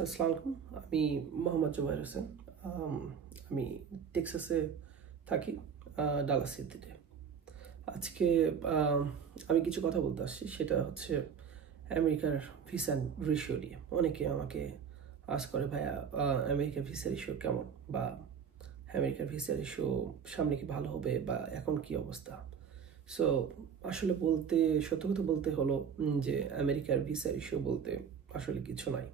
আসসালামু আলাইকুম। আমি মোহাম্মদ জুবাইর হোসেন। আমি টেক্সাসে থাকি, ডালাস সিটিতে। আজকে আম আমি কিছু কথা বলতে আসছি। সেটা হচ্ছে আমেরিকার ভিসা রেশিও নিয়ে। অনেকে আমাকে আস্ক করে, "ভাইয়া আমেরিকার ভিসা রেশিও কেমন? বা আমেরিকার ভিসা রেশিও সামনে কি ভালো হবে বা এখন কি অবস্থা?" সো আসলে সত্য কথা বলতে হলো যে আমেরিকার ভিসা রেশিও বলতে আসলে কিছু নাই।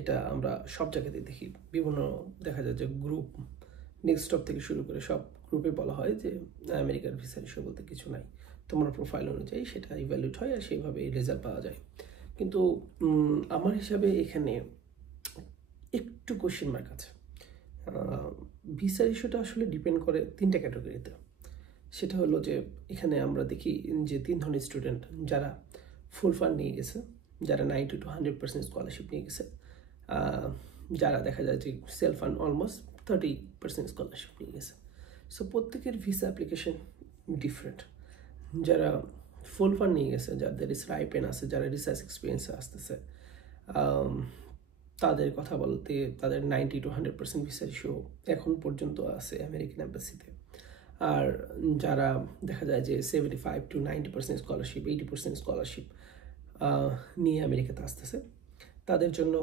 এটা আমরা সব জায়গাতেই দেখি। বিভিন্ন দেখা যায় যে গ্রুপ, নেক্সটপ থেকে শুরু করে সব গ্রুপে বলা হয় যে আমেরিকার ভিসা রেশিও বলতে কিছু নাই। তোমার প্রোফাইল অনুযায়ী সেটা ইভ্যালুয়েট হয় আর সেইভাবে রেজাল্ট পাওয়া যায়। কিন্তু আমার হিসাবে এখানে একটু কোয়েশ্চেন মার্ক আছে। ভিসা রেশিওটা আসলে ডিপেন্ড করে ৩টা ক্যাটাগরিতে। সেটা হলো যে এখানে আমরা দেখি যে ৩ ধরনের স্টুডেন্ট, যারা ফুল ফান্ড নিয়ে গেছে, যারা 90 to 100% স্কলারশিপ নিয়ে গেছে, যারা দেখা যায় যে সেলফ ফান্ড অলমোস্ট 30% স্কলারশিপ নিয়ে গেছে। সো প্রত্যেকের ভিসা অ্যাপ্লিকেশন ডিফারেন্ট। যারা ফুল ফান্ড নিয়ে গেছে, যাদের স্টাইপেন্ড আছে, যারা রিসার্চ এক্সপিরিয়েন্সে আসতেছে, আম, তাদের কথা বলতে তাদের 90 to 100% ভিসা রেশিও এখন পর্যন্ত আছে আমেরিকান এম্বাসিতে। আর যারা দেখা যায় যে 75 to 90% স্কলারশিপ, 80% স্কলারশিপ নিয়ে আমেরিকাতে আসতেছে, তাদের জন্য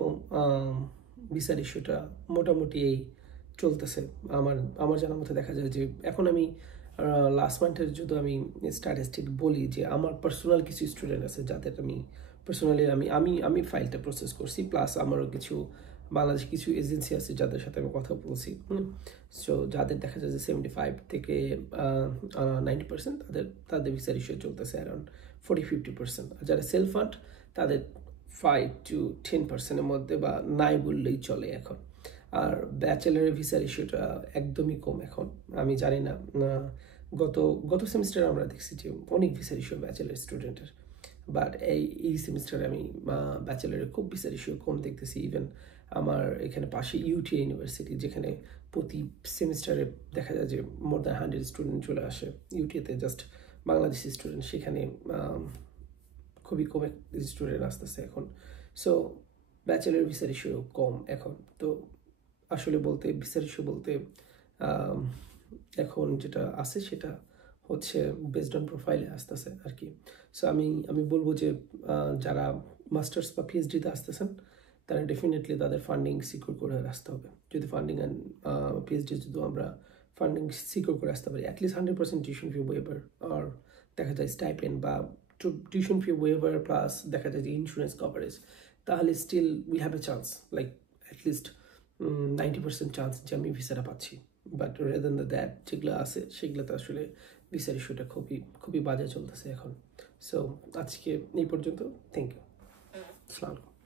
ভিসা রেশিওটা মোটামুটি এই চলতেছে। আমার আমার জানার মধ্যে দেখা যায় যে এখন আমি লাস্ট মান্থের যদি আমি স্ট্যাটিস্টিক বলি যে আমার পার্সোনাল কিছু স্টুডেন্ট আছে যাদের আমি পার্সোনালি আমি ফাইলটা প্রসেস করছি, প্লাস আমারও কিছু বাংলাদেশ কিছু এজেন্সি আছে যাদের সাথে আমি কথা বলছি। সো যাদের দেখা যায় যে 75 থেকে 90% তাদের ভিসা রেশিও চলতেছে অ্যারাউন্ড 40-50%। আর যারা সেলফ ফান্ড তাদের 5 to 10% মধ্যে বা নাই বললেই চলে এখন। আর ব্যাচেলারের ভিসা রেশিওটা একদমই কম এখন। আমি জানি না, গত গত সেমিস্টারে আমরা দেখছি যে অনেক ভিসা রেশিও ব্যাচেলার স্টুডেন্টের, বাট এই সেমিস্টারে আমি ব্যাচেলারের খুব ভিসা রেশিও কম দেখতেছি। ইভেন আমার এখানে পাশে ইউটিআই ইউনিভার্সিটি, যেখানে প্রতি সেমিস্টারে দেখা যায় যে মোর দ্যান 100 স্টুডেন্ট চলে আসে ইউটিএতে, জাস্ট বাংলাদেশি স্টুডেন্ট। সেখানে খুবই কম স্টুডেন্ট আসতেছে এখন। সো ব্যাচেলার ভিসা রেশিও কম এখন। তো আসলে বলতে ভিসা রেশিও বলতে এখন যেটা আছে সেটা হচ্ছে বেসড অন প্রোফাইলে আসতেছে আর কি। সো আমি বলবো যে যারা মাস্টার্স বা পিএইচডিতে আসতেছেন তারা ডেফিনেটলি তাদের ফান্ডিং সিকিউর করে আসতে হবে। যদি ফান্ডিং অ্যান্ড পিএইচডি যদি আমরা ফান্ডিং সিকিউর করে আসতে পারি, অ্যাটলিস্ট 100% টিউশন ফি ওয়েভার, আর দেখা যায় স্টাইপেন্ড বা টিউশন ফি ওয়েভার প্লাস দেখা যায় যে ইন্স্যুরেন্স কভারেজ, তাহলে still we have a chance, like at least 90% chance যে আমি ভিসাটা পাচ্ছি। বাট রেদার দেন দ্যাট যেগুলো আছে সেগুলোতে আসলে ভিসার ইস্যুটা খুবই বাজে চলতেছে এখন। সো আজকে এই পর্যন্ত। Thank you. আসসালামু আলাইকুম।